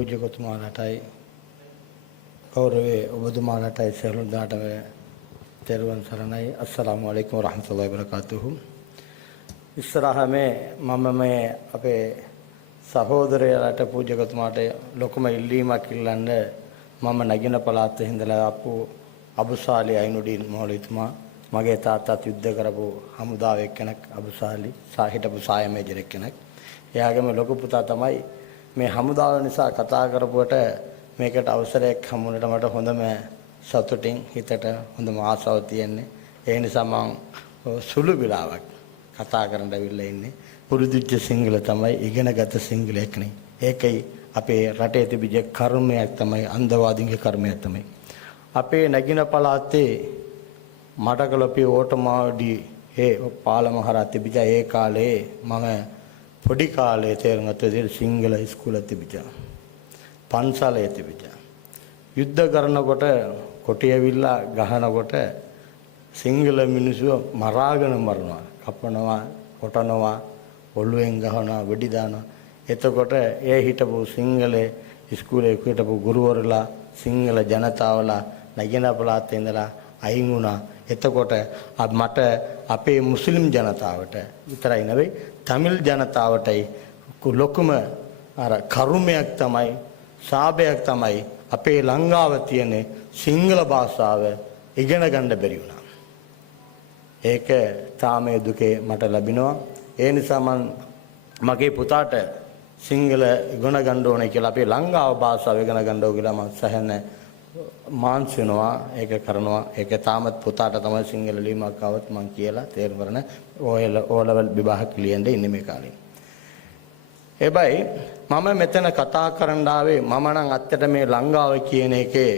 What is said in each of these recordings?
පූජ්‍යකතුමාලටයි ගෞරවයේ ඔබතුමාලටයි සියලු දාටම තෙරුවන් සරණයි. අස්සලාමු අලයිකුම් වරහමතුල්ලාහි වබරකාතුහු. ඉස්සරහා මම මේ අපේ සහෝදරයාට පූජ්‍යකතුමාට ලොකුම ඉල්ලීමක් ඉල්ලන්න මම නගින පළාතේ ඉඳලා ආපු අබුසාලි අයිනුඩින් මහලතුමා මගේ තාත්තාත් යුද්ධ කරපු හමුදාවේ කෙනෙක් අබුසාලි හිටපු සායමේජර් කෙනෙක්. එයාගේම ලොකු පුතා තමයි මේ හමුදාව නිසා කතා කරපුවට මේකට අවසරයක් හම්බුනට මට හොඳම සතුටින් හිතට හොඳම ආසාවක් තියෙන්නේ. ඒ නිසා මම සුළු වෙලාවක් කතා කරන්න ඇවිල්ලා ඉන්නේ. පුරුදුච්ච සිංහල තමයි ඉගෙනගත සිංහලයක් නේ. ඒකයි අපේ රටේ තිබිච්ච කර්මයක් තමයි අන්ධවාදීන්ගේ කර්මයක් තමයි. අපේ නැගින පළාතේ මඩකලපේ ඕටමාවඩි ඒ පාලම හරහා තිබිච්ච ඒ කාලේ මම පොඩි කාලේ තේරුම් ගත්තේ සිංහල ඉස්කෝලේ තිබිච්ච පන්සලේ තිබිච්ච යුද්ධ කරනකොට කොටි ඇවිල්ලා ගහනකොට සිංහල මිනිස්සු මරාගෙන මරනවා, කපනවා, කොටනවා, ඔළුවෙන් ගහනවා, වෙඩි දානවා. එතකොට ඒ හිටපු සිංහලේ ඉස්කෝලේ හිටපු ගුරුවරලා සිංහල ජනතාවලා නැගින පළාතේ ඉඳලා අයින් වුණා. එතකොට මට අපේ මුස්ලිම් ජනතාවට විතරයි නෙවෙයි තමිල් ජනතාවටයි ලොකුම අර කරුමයක් තමයි සාබයක් තමයි අපේ ලංකාව තියෙන සිංහල භාෂාව ඉගෙන ගන්න බැරි වුණා. ඒක තාමේ දුකේ මට ලැබෙනවා. ඒ නිසා මගේ පුතාට සිංහල ඉගෙන ගන්න ඕනේ කියලා අපේ ලංකාව භාෂාව ඉගෙන ගන්න ඕන කියලා මම සැහැණ මාන්සි වෙනවා. ඒක කරනවා. ඒක තාමත් පුතාට තමයි සිංහල ලියුමක් આવත් මම කියලා තේරුම් ගන්න ඕ ලෙවල් විභාග ලියන්නේ ඉන්නේ මේ කාලේ. හැබැයි මම මෙතන කතා කරන්න ආවේ මම නම් අත්තට මේ ලංකාව කියන එකේ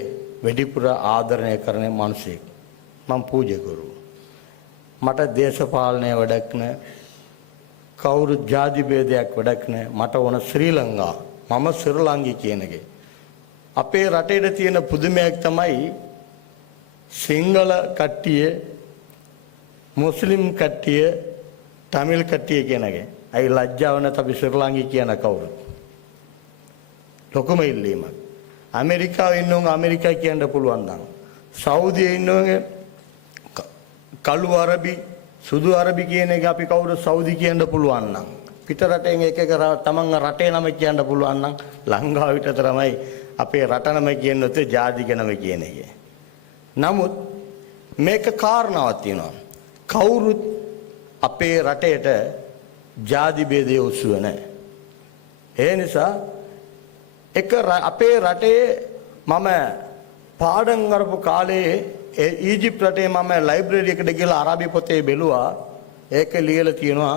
වැඩිපුර ආදරණය කරන මිනිසෙක්. මම පූජකරු. මට දේශපාලනය වැඩක් නැහැ. කවුරු ජාති ભેදයක් වැඩක් නැහැ. මට ඕන ශ්‍රී ලංකාව. මම ශ්‍රී ලාංකික කියන එකේ අපේ රටේ තියෙන පුදුමයක් තමයි සිංහල කට්ටිය, මුස්ලිම් කට්ටිය, තමිල් කට්ටිය කියන එක. අයි ලැජ්ජාව නැත අපි ශ්‍රී ලාංකික කියන කවුරු. ලොකුම ඉල්ලීමක්. ඇමරිකාවේ ඉන්නවම ඇමරිකා කියන්න පුළුවන් නම්, සෞදියේ ඉන්නවම කළු අරබි, සුදු අරබි කියන එක අපි කවුරු සෞදි කියන්න පුළුවන් නම්, පිට රටෙන් එක තමන් රටේ නම කියන්න පුළුවන් නම් ලංකාව විතරමයි අපේ රට නම කියනොත් ජාතික නම කියන එක. නමුත් මේක කාරණාවක් තියෙනවා. කවුරුත් අපේ රටේට ජාති ભેදය උස්සුව නැහැ. ඒ නිසා අපේ රටේ මම පාඩම් කරපු කාලේ ඊජිප්තු රටේ මම ලයිබ්‍රරි එකට ගිහලා අරබි පොතේ බැලුවා. ඒක ලියලා තියෙනවා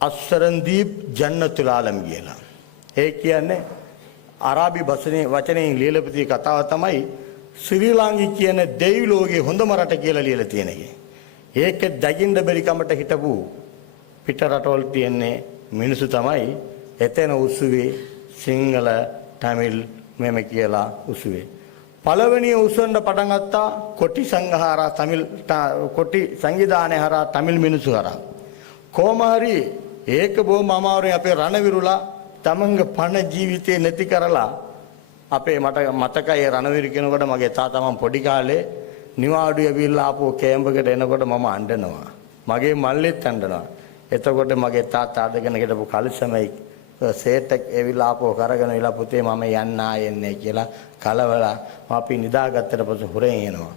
අස්සරන්දීප් ජන්නතුල් ආලම් කියලා. ඒ කියන්නේ අරාබි වචනයෙන් ලියලා තියෙන කතාව තමයි ශ්‍රී ලාංකික කියන දෙවිලෝකයේ හොඳම රට කියලා ලියලා තියෙන එක. ඒක දකින්න බැරි කමට හිටපු පිට රටවල තියෙන්නේ මිනිස්සු තමයි එතන උසුවේ සිංහල තමිල් මෙම කියලා උසුවේ. පළවෙනි උසන්න පටන් ගත්තා කොටි සංඝහරා තමිල් කොටි සංවිධානය හරහා තමිල් මිනිස්සු හරහා. කොහොම හරි ඒක බොහොම අමාරුයි අපේ රණවිරුලා තමන්ගේ පණ ජීවිතේ නැති කරලා අපේ මට මතකයි රණවිරු කෙනකොට මගේ තාත්තා මම පොඩි කාලේ නිවාඩු ඇවිල්ලා ආපු කැම්පකට එනකොට මම අඬනවා. මගේ මල්ලෙත් අඬනවා. එතකොට මගේ තාත්තා අදගෙන හිටපු කලිසමයි සේටක් ඇවිල්ලා ආපු කරගෙන ඉලා පුතේ මම යන්න ආයෙන්නේ කියලා කලවලා අපි නිදාගත්තට පස්සේ හොරෙන් එනවා.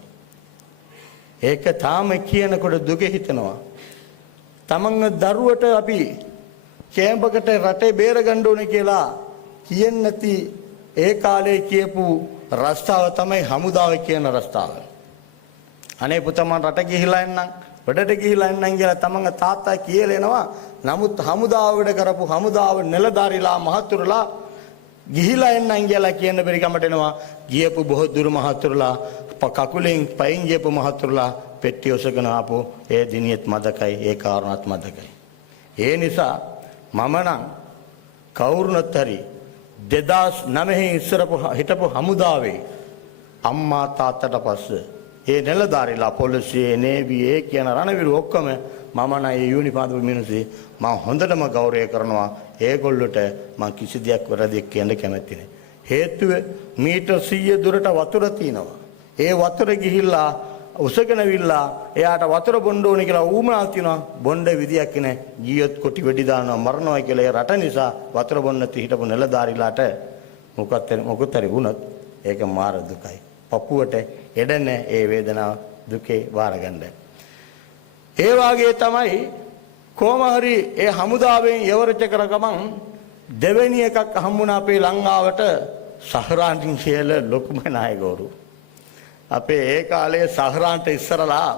ඒක තාම කියනකොට දුක හිතෙනවා. තමන්ගේ දරුවට අපි කැම්පකට රටේ බේර ගන්න ඕනේ කියලා කියන්නේ නැති ඒ කාලේ කියපු රස්තාව තමයි හමුදාව කියන රස්තාව. අනේ පුතා මම රට ගිහිලා එන්නම්, වැඩට ගිහිලා එන්නම් කියලා තමන්ගේ තාත්තා කියලා එනවා. නමුත් හමුදාව වැඩ කරපු හමුදාව නිලධාරීලා මහතුරුලා ගිහිලා එන්නම් කියලා කියන බැරි කමට එනවා. ගියපු බොහෝ දුර මහතුරුලා කකුලෙන් පයින් ගියපු මහතුරුලා පෙට්ටිය ඔසගෙන ආපු ඒ දිනියත් මතකයි, ඒ කාරණාත් මතකයි. ඒ නිසා මම නම් කවුරුනත් හරි 2009 ඉස්සරපු හිටපු හමුදාවේ අම්මා තාත්තට පස්සේ ඒ නිලධාරීලා පොලිසිය නේවි ඒ කියන රණවිරු ඔක්කොම මම නම් ඒ යුනිෆෝම් මිනිස්සු මම හොඳටම ගෞරවය කරනවා. ඒගොල්ලොට මම කිසි දෙයක් වැරදික් කියන්න කැමති නැහැ. හේතුව මීටර් 100 දුරට වතුර තියෙනවා. ඒ වතුර ගිහිල්ලා උසගෙන විල්ලා එයාට වතුර බොන්න ඕනේ කියලා ඌමනා තියෙනවා. බොන්න විදියක් නැහැ. ජීවිත කොටි වෙඩි දානවා මරනවා කියලා ඒ රට නිසා වතුර බොන්න හිටපු නෙළදාරිලාට මොකද හරි වුණොත් ඒක මාර දුකයි. පපුවට එඩන ඒ වේදනාව දුකේ වාරගන්න. ඒ වාගේ තමයි කොහොම හරි ඒ හමුදාවෙන් යවරච කර ගමන් දෙවෙනි එකක් හම්බුණා අපේ ලංකාවට සහරාන්ටින් කියලා ලොකුම නායකවරු. අපේ ඒ කාලේ සහරාන්ට ඉස්සරලා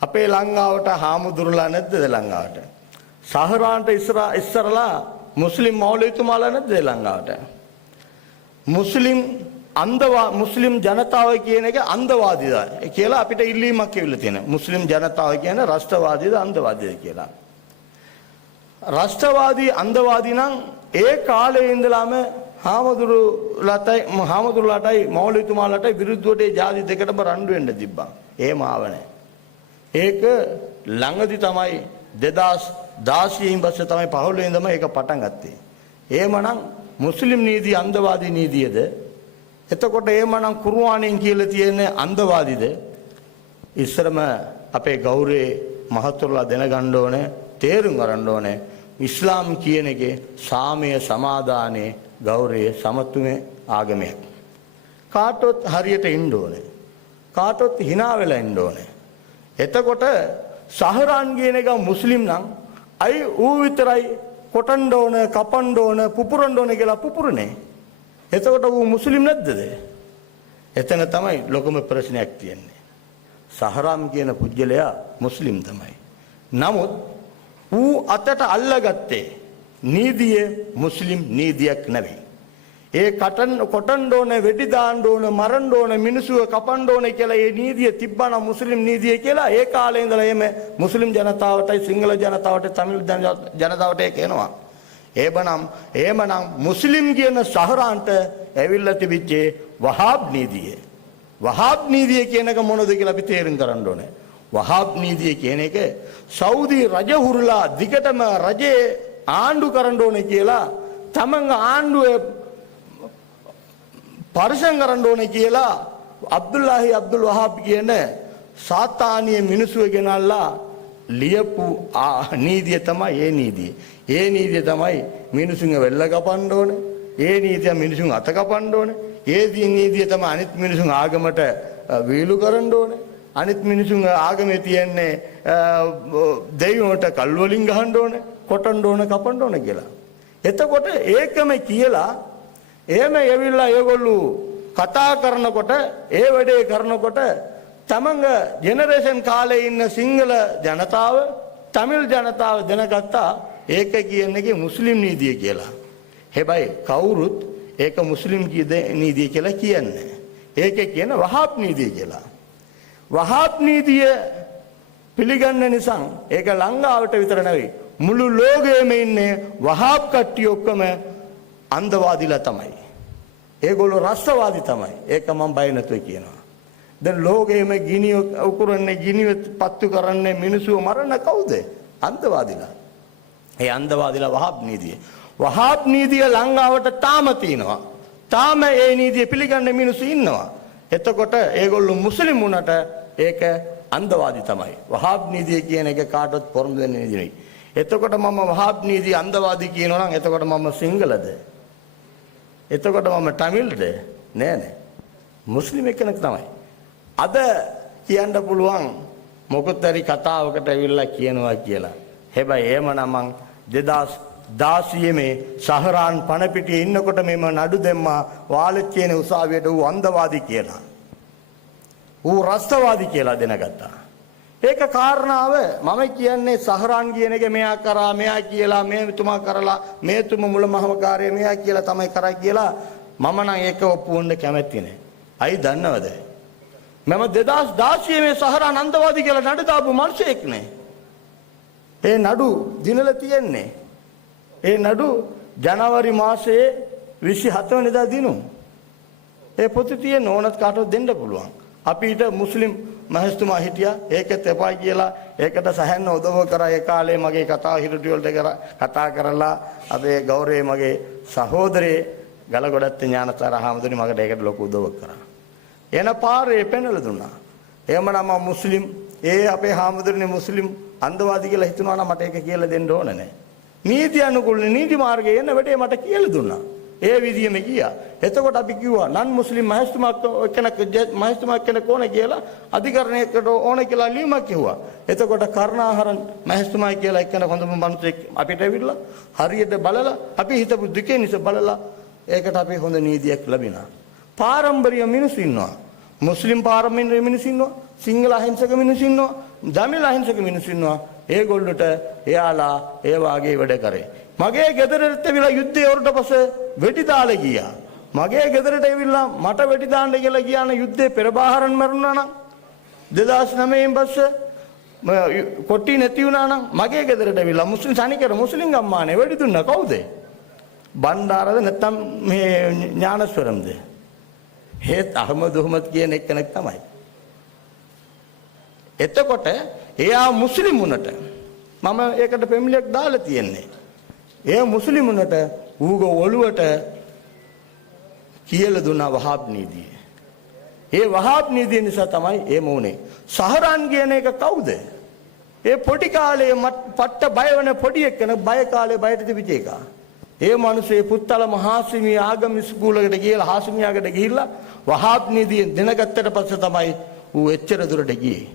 අපේ ලංකාවට හාමුදුරුලා නැද්ද ලංකාවට? සහරාන්ට ඉස්සරලා මුස්ලිම් මෞලවිතුමාලා නැද්ද ලංකාවට? මුස්ලිම් ජනතාව කියන එක අන්ධවාදීද කියලා අපිට ඉල්ලීමක් ඇවිල්ලා තියෙනවා. මුස්ලිම් ජනතාව කියන්නේ රාෂ්ට්‍රවාදීද අන්ධවාදීද කියලා. රාෂ්ට්‍රවාදී අන්ධවාදී නම් ඒ කාලේ ඉඳලාම හාමුදුරුලාටයි මෞලවිතුමාලාටයි විරුද්ධවට ඒ ජාති දෙකටම රණ්ඩු වෙන්න තිබ්බා. එහෙම ආව නැහැ. ඒක ළඟදි තමයි 2016 ඉන් පස්සේ තමයි 15 ඉඳන්ම ඒක පටන් ගත්තේ. එහෙමනම් මුස්ලිම් නීතිය අන්ධවාදී නීතියද? එතකොට එහෙමනම් කුර්ආනයෙන් කියලා තියෙන අන්ධවාදීද? ඉස්සරම අපේ ගෞරේ මහතුරුලා දැනගන්න ඕනේ, තේරුම් ගන්න ඕනේ. ඉස්ලාම් කියන එකේ සාමය සමාදානයේ ගෞරවයේ සමතුමේ ආගමයක්. කාටොත් හරියට ඉන්න ඕනේ. කාටොත් hina වෙලා ඉන්න ඕනේ. එතකොට සහරාන් කියන එක මුස්ලිම් නම් අයි ඌ විතරයි කොටන්න ඕන, කපන්න ඕන, පුපුරන්න ඕන කියලා පුපුරන්නේ. එතකොට ඌ මුස්ලිම් නැද්ද? එතන තමයි ලොකම ප්‍රශ්නයක් තියෙන්නේ. සහරාම් කියන පුජ්‍යලයා මුස්ලිම් තමයි. නමුත් ඌ අතට අල්ලගත්තේ නීතිය මුස්ලිම් නීතියක් නෙවෙයි. ඒ කොටන්න ඕන, වෙඩි දාන්න ඕන, මරන්න ඕන, මිනිස්සුව කපන්න ඕන කියලා ඒ නීතිය තිබ්බනම් මුස්ලිම් නීතිය කියලා ඒ කාලේ ඉඳලා එමෙ මුස්ලිම් ජනතාවටයි සිංහල ජනතාවට තමිල් ජනතාවට ඒක එනවා. එහෙමනම් මුස්ලිම් කියන සහරාන්ට ඇවිල්ලා තිබිච්ච වහාබ් නීතිය. වහාබ් නීතිය කියන එක මොනවද කියලා අපි තේරුම් ගන්න ඕනේ. වහාබ් නීතිය කියන එක සෞදි රජහුරුලා දිගටම රජේ ආණ්ඩු කරන්න ඕනේ කියලා තමන්ගේ ආණ්ඩුවේ පරිසම් කරන්න ඕනේ කියලා අබ්දුල් වහාබ් කියන සාතානීය මිනිස්සු ගෙනල්ලා ලියපු නීතිය තමයි ඒ නීතිය. ඒ නීතිය තමයි මිනිසුන්ගේ වෙල්ල කපන්න ඕනේ. ඒ නීතිය මිනිසුන් අත කපන්න ඕනේ. ඒ නීතිය තමයි අනිත් මිනිසුන් ආගමට වීලු කරන්න ඕනේ. අනිත් මිනිසුන් ආගමේ තියන්නේ දෙවියන්ට කල් වලින් ගහන්න ඕනේ, කොටන්න ඕනේ, කපන්න ඕනේ කියලා. එතකොට ඒකම කියලා එහෙම ඇවිල්ලා ඒගොල්ලෝ කතා කරනකොට ඒ වැඩේ කරනකොට තමන්ගේ ජෙනරේෂන් කාලේ ඉන්න සිංහල ජනතාව, තමිල් ජනතාව දැනගත්තා ඒක කියන්නේ මුස්ලිම් නීතිය කියලා. හැබැයි කවුරුත් ඒක මුස්ලිම් නීතිය කියලා කියන්නේ. ඒකේ කියන වහාබ් නීතිය කියලා. වහාබ් නීතිය පිළිගන්න නිසා ඒක ලංකාවට විතර නෙවෙයි මුළු ලෝකෙම ඉන්නේ වහාබ් කට්ටිය ඔක්කොම අන්ධවාදීලා තමයි. ඒගොල්ලෝ රාෂ්ට්‍රවාදී තමයි. ඒක මම බය නැතුව කියනවා. දැන් ලෝකෙම ගිනි උකුරන්නේ, ගිනි පත්තු කරන්නේ, මිනිස්සු මරන කවුද? අන්ධවාදීලා. ඒ අන්ධවාදීලා වහාබ් නීතිය. වහාබ් නීතිය ලංකාවට තාම තියෙනවා. තාම ඒ නීතිය පිළිගන්න මිනිස්සු ඉන්නවා. එතකොට ඒගොල්ලෝ මුස්ලිම් වුණාට ඒක අන්ධවාදී තමයි. වහාබ් නීතිය කියන එක කාටවත් පොරොන්දු වෙන්නේ නෙවෙයි. එතකොට මම වහාබ් නීතිය අන්ධවාදී කියනවා නම් එතකොට මම සිංහලද? එතකොට මම තමිල්ද? නෑ. මුස්ලිම් එක්කෙනෙක් තමයි. අද කියන්න පුළුවන් මොකද හරි කතාවකට ඇවිල්ලා කියනවා කියලා. හැබැයි එහෙමනම් මං 2016 මේ සහරාන් පණපිටියේ ඉන්නකොට මෙම නඩු දැම්මා වාලච්චේන උසාවියට ඌ අන්ධවාදී කියලා. ඌ රාෂ්ට්‍රවාදී කියලා දැනගත්තා. ඒක කාරණාව මම කියන්නේ සහරාන් කියන එක මෙයා කරා, මෙයා කියලා, මෙතුමා කරලා, මෙතුම මුලමහමකාරය මෙයා කියලා තමයි කරා කියලා මම නම් ඒක ඔප්පු වෙන්න කැමති නෑ. අයි දන්නවද? මම 2016 මේ සහරාන් අන්ධවාදී කියලා නඩු දාපු මිනිහෙක් නේ. ඒ නඩු දිනලා තියෙන්නේ. ඒ නඩු ජනවාරි මාසයේ 27 වෙනිදා දිනු. ඒ පොතේ තියෙන ඕනත් කාටවත් දෙන්න පුළුවන්. අපිට මුස්ලිම් මහස්තුමා හිටියා ඒකත් එපා කියලා ඒකට සැහැන්න උදව් කරා. ඒ කාලේ මගේ කතාව හිරුටි වලට කතා කරලා අපේ ගෞරවයේ මගේ සහෝදරේ ගලගොඩත් ඥානතර හාමුදුරනේ මකට ඒකට ලොකු උදව්වක් කරා. එන පාරේ පෙන්වලා දුන්නා. එහෙමනම් මම මුස්ලිම් අපේ හාමුදුරනේ මුස්ලිම් අන්ධවාදී කියලා හිතනවා නම් මට ඒක කියලා දෙන්න ඕන නැහැ. නීති අනුකූල නීති මාර්ගයේ යන වැඩේ මට කියලා දුන්නා. ඒ විදියෙම ගියා. එතකොට අපි කිව්වා නන් මුස්ලිම් මහේස්තුමාක් කෙනෙක් ඕන කියලා අධිකරණයකට ඕන කියලා ලියුමක් කිව්වා. එතකොට කරුණාහරන් මහේස්තුමායි කියලා එක්කෙනෙක් හොඳම මිනිහෙක් අපිට ඇවිල්ලා හරියට බලලා අපි හිතපු දුකේ නිසා බලලා ඒකට අපි හොඳ නීතියක් ලැබිනා. පාරම්පරික මිනිස්සු ඉන්නවා. මුස්ලිම් පාරම්පරික මිනිස්සු ඉන්නවා. සිංහල අහිංසක මිනිස්සු ඉන්නවා. දමිළ අහිංසක මිනිස්සු ඉන්නවා. ඒගොල්ලොට එයාලා ඒ වාගේ වැඩ කරේ. මගේ ගෙදරට ඇවිල්ලා යුද්ධය වලට පස්සේ වෙඩි දාලා ගියා. මගේ ගෙදරට ඇවිල්ලා මට වෙඩි දාන්න කියලා ගියාන යුද්ධේ පෙරබාහරන් මරුණා නම් 2009 පස්සේ කොටි නැති වුණා නම් මගේ ගෙදරට ඇවිල්ලා මුස්ලිම් සනිකර මුස්ලිම් ගම්මානේ වෙඩි දුන්නා කවුද? බණ්ඩාරද නැත්නම් මේ ඥානස්වරම්ද? හේත් අහමද් කියන එක්කෙනෙක් තමයි. එතකොට එයා මුස්ලිම් වුණට මම ඒකට පෙමිලියක් දාලා තියෙන්නේ. ඒ මුස්ලිම් වුණට ඌග ඔළුවට කියලා දුන්නා වහාබ් නීතිය. ඒ වහාබ් නීතිය නිසා තමයි ඒ මොනේ. සහරන් කියන එක කවුද? ඒ පොඩි කාලේ පට්ට බය වෙන පොඩි එක්කන බය කාලේ බයට තිබිච්ච එක. ඒ මිනිස්සේ පුත්තලම හාසිමි ආගම ඉස්කෝලේකට ගිහලා හාසිමියාකට ගිහිල්ලා වහාබ් නීතිය දෙනගත්තට පස්සේ තමයි ඌ එච්චර දුරට ගියේ.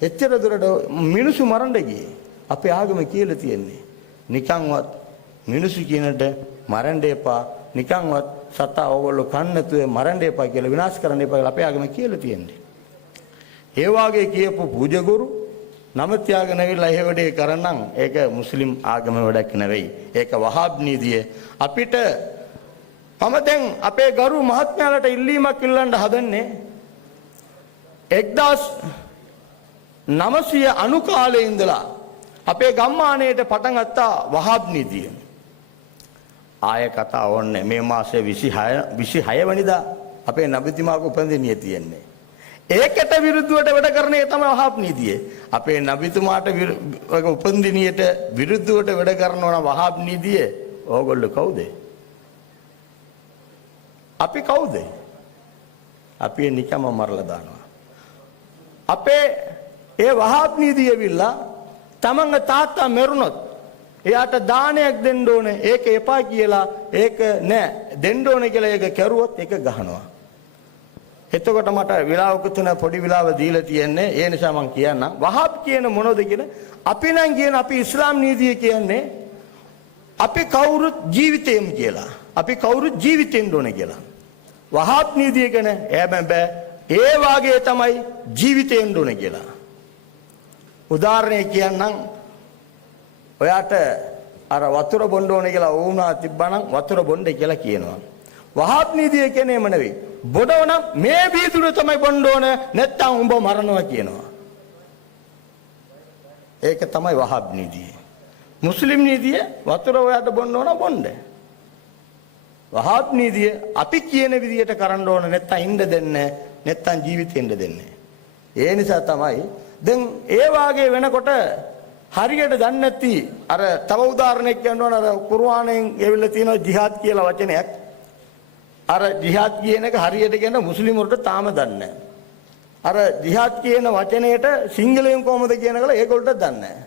එච්චර දුරට මිනිස්සු මරන්න ගියේ. අපේ ආගම කියලා තියෙන්නේ නිකන්වත් මිනිස්සු කියනට මරන්න එපා, නිකන්වත් සතා ඕගොල්ලෝ කන්නතුවේ මරන්න එපා කියලා විනාශ කරන්න එපා කියලා අපේ ආගම කියලා තියෙන්නේ. ඒ වාගේ කියපු පූජගුරු නම තියාගෙන ඇවිල්ලා ඒ වැඩේ කරනනම් ඒක මුස්ලිම් ආගම වැඩක් නෙවෙයි. ඒක වහාබ් නීතිය. අපිට මම දැන් අපේ ගරු මහත්මයාලට ඉල්ලීමක් ඉල්ලන්න හදන්නේ 1990 කාලේ ඉඳලා අපේ ගම්මානයේට පටන් ගත්තා වහාබ් නීතිය. ආය කතා ඕනේ මේ මාසේ 26 වෙනිදා අපේ නබිතුමාගේ උපන්දිනය තියෙන්නේ. ඒකට විරුද්ධවට වැඩ කරන එක තමයි වහාබ් නීතිය. අපේ නබිතුමාට උපන්දිනයට විරුද්ධවට වැඩ කරනවා වහාබ් නීතිය. ඕගොල්ලෝ කවුද? අපි කවුද? අපි නිකම්ම මරලා දානවා. අපේ ඒ වහාබ් නීතිය විල්ලා තමන්ගේ තාත්තා මරුණොත් එයාට දානයක් දෙන්න ඕනේ. ඒක එපා කියලා ඒක නෑ දෙන්න ඕනේ කියලා ඒක කරුවොත් ඒක ගහනවා. එතකොට මට විලාවක තුන පොඩි විලාව දීලා තියෙන්නේ. ඒ නිසා මම කියන්නම් වහාබ් කියන මොනවද කියන අපි නම් කියන අපි ඉස්ලාම් නීතිය කියන්නේ අපි කවුරුත් ජීවිතේම කියලා. අපි කවුරුත් ජීවිතෙන්න ඕනේ කියලා. වහාබ් නීතිය කියන බෑ ඒ වාගේ තමයි ජීවිතෙන්න ඕනේ කියලා. උදාහරණයක් කියන්නම් ඔයාට අර වතුර බොන්න ඕනේ කියලා වුණා තිබ්බනම් වතුර බොන්න කියලා කියනවා. වහාබ් නීතිය කියනේම නෙවෙයි. බොඩවනම් මේ වීදුර තමයි බොන්න ඕනේ නැත්තම් උඹ මරනවා කියනවා. ඒක තමයි වහාබ් නීතිය. මුස්ලිම් නීතිය වතුර ඔයාට බොන්න ඕන බොන්න. වහාබ් නීතිය අපි කියන විදියට කරන්න ඕන නැත්තම් ඉන්න දෙන්නේ නැත්තම් ජීවිතෙන්න දෙන්නේ. ඒ නිසා තමයි දැන් ඒ වාගේ වෙනකොට හරියට දන්නේ නැති අර තව උදාහරණයක් කියනවා අර කුර්ආනයෙන් එවිල්ලා තියෙන ජිහාද් කියලා වචනයක්. අර ජිහාද් කියන එක හරියට කියන මුස්ලිමුන්ට තාම දන්නේ නැහැ. අර ජිහාද් කියන වචනයට සිංහලෙන් කොහොමද කියන එක ඒගොල්ලෝ දන්නේ නැහැ.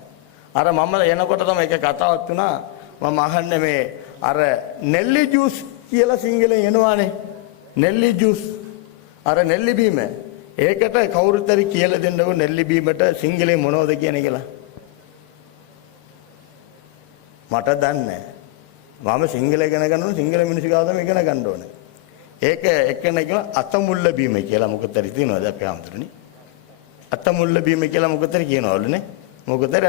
අර මම එනකොට තමයි එක කතාවක් තුනා මම අහන්නේ මේ අර නෙල්ලි ජූස් කියලා සිංහලෙන් එනවානේ. නෙල්ලි ජූස් අර නෙල්ලි බීම ඒකට කවුරුත් හරි කියලා දෙන්නකො නෙල්ලි බීමට සිංහලෙන් මොනවද කියන්නේ කියලා. මට දන්නේ නැහැ. මම සිංහල ඉගෙන ගන්නවා සිංහල මිනිස්සු ගාව තමයි ඉගෙන ගන්න ඕනේ. ඒක එක්කෙනෙක් කියන අතමුල්ල බීම කියලා මොකද හරි තියෙනවද අපේ ආම්තුරුනේ? අතමුල්ල බීම කියලා මොකද හරි කියනවලුනේ. මොකද අර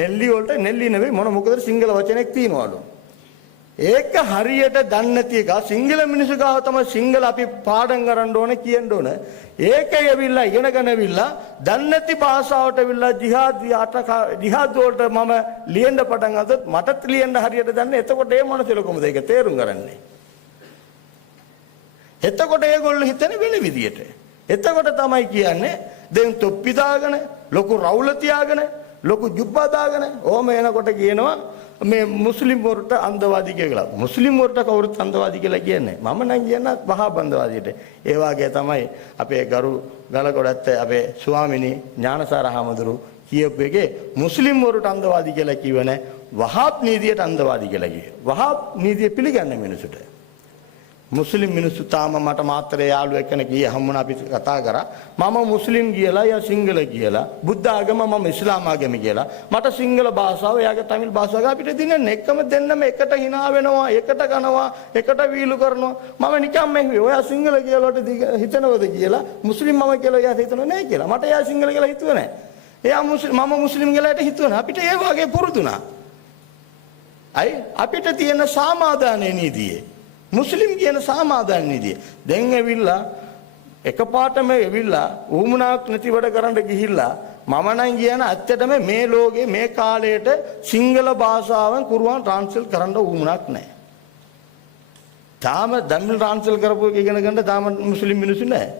නෙල්ලි වලට නෙල්ලි නෙවෙයි මොකද සිංහල වචනයක් තියෙනවලු. ඒක හරියට දන්නේ නැති එක සිංහල මිනිස්සු ගාව තමයි සිංහල අපි පාඩම් කරන්න ඕනේ කියන්න ඕනේ. ඒකයි ඇවිල්ලා ඉගෙනගෙන ඇවිල්ලා දන්නේ නැති භාෂාවට ඇවිල්ලා ජිහාද් වලට මම ලියන්න පටන් ගත්තොත් මටත් ලියන්න හරියට දන්නේ. එතකොට ඒ මොනසෙල කොහොමද ඒක තේරුම් ගන්නේ? එතකොට ඒගොල්ලෝ හිතන්නේ වෙන විදියට. එතකොට තමයි කියන්නේ දැන් තොප්පි දාගෙන ලොකු රවුල තියාගෙන ලොකු ජුබ්බා දාගෙන ඕම එනකොට කියනවා මේ මුස්ලිම් වලට අන්දවාදී කියලා. මුස්ලිම් වලට කවුරුත් අන්දවාදී කියලා කියන්නේ. මම නම් කියනවා වහාබ් අන්දවාදීට. ඒ වාගේ තමයි අපේ ගරු ගලකොඩත් අපේ ස්වාමිනී ඥානසාර හාමුදුරු කියපු එකේ මුස්ලිම් වලට අන්දවාදී කියලා කිව්ව නෑ. වහාබ් නීතියට අන්දවාදී කියලා කිව්වා. වහාබ් නීතිය පිළිගන්නේ මිනිසුන්ට. මුස්ලිම් මිනිස්සු තාම මට මාත්‍රේ යාළුවෙක් කෙනෙක් ගියේ හම්බුණා අපි කතා කරා මම මුස්ලිම් කියලා යා සිංහල කියලා බුද්ධ ආගම මම ඉස්ලාම් ආගම කියලා මට සිංහල භාෂාව එයාගේ තමිල් භාෂාව අපිට දිනන්නේ එකම දෙන්නම එකට hina වෙනවා එකට කනවා එකට වීලු කරනවා මම නිකන් මෙහෙවි ඔයා සිංහල කියලාට හිතනවද කියලා මුස්ලිම් මම කියලා එයා හිතනව නෑ කියලා මට එයා සිංහල කියලා හිතුවේ නෑ එයා මම මුස්ලිම් කියලාට හිතුවා අපිට ඒ වගේ පුරුදුනා අයි අපිට තියෙන සමාදානයේ නීතියේ මුස්ලිම් කියන සමාදාන නීතිය දැන් ඇවිල්ලා එකපාරටම ඇවිල්ලා ඌමුණක් නැති වැඩ කරන්න ගිහිල්ලා මම නම් කියන ඇත්තටම මේ ලෝකේ මේ කාලයට සිංහල භාෂාවෙන් කුර්ආන් ට්‍රාන්ස්ලේට් කරන්න ඌමුණක් නැහැ. තාම තමිල් ට්‍රාන්ස්ලේට් කරපුව ඉගෙන ගන්න තාම මුස්ලිම් මිනිස්සු නැහැ.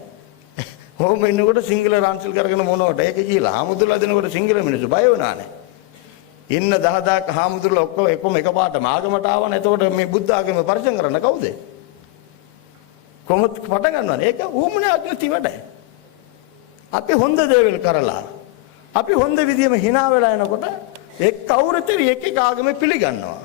ඕම ඉන්නකොට සිංහල ට්‍රාන්ස්ලේට් කරගෙන මොනවට ඒක කියලා හාමුදුරුවෝ දෙනකොට සිංහල මිනිස්සු බය වුණානේ. ඉන්න 10000ක් හාමුදුරුවෝ ඔක්කොම එකපාරටම ආගමට ආවන එතකොට මේ බුද්ධ ආගම පරිචయం කරන්න කවුද? කොහොමද පටන් ගන්නවනේ? ඒක ඌමුණක් නැති වැඩ. අපි හොඳ දේවල් කරලා අපි හොඳ විදියම hina වෙලා එනකොට එක් කවුරුත් එක එක ආගම පිළිගන්නවා.